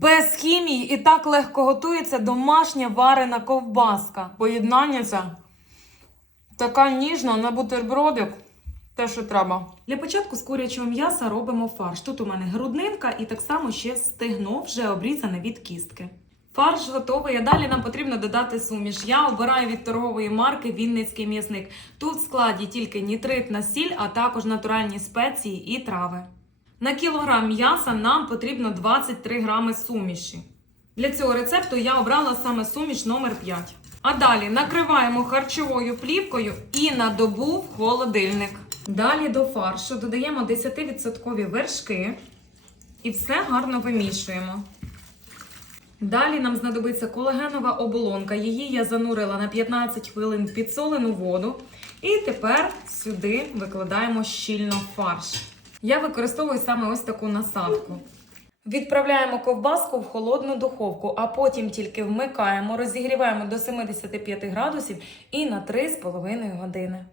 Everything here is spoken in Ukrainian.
Без хімії і так легко готується домашня варена ковбаска. Поєднання це така ніжна на бутербродик. Те, що треба. Для початку з курячого м'яса робимо фарш. Тут у мене груднинка і так само ще стегно вже обрізане від кістки. Фарш готовий, а далі нам потрібно додати суміш. Я обираю від торгової марки Вінницький м'ясник. Тут в складі тільки нітритна сіль, а також натуральні спеції і трави. На кілограм м'яса нам потрібно 23 грами суміші. Для цього рецепту я обрала саме суміш номер 5. А далі накриваємо харчовою плівкою і на добу в холодильник. Далі до фаршу додаємо 10% вершки і все гарно вимішуємо. Далі нам знадобиться колагенова оболонка. Її я занурила на 15 хвилин в підсолену воду. І тепер сюди викладаємо щільно фарш. Я використовую саме ось таку насадку. Відправляємо ковбаску в холодну духовку, а потім тільки вмикаємо, розігріваємо до 75 градусів і на 3,5 години.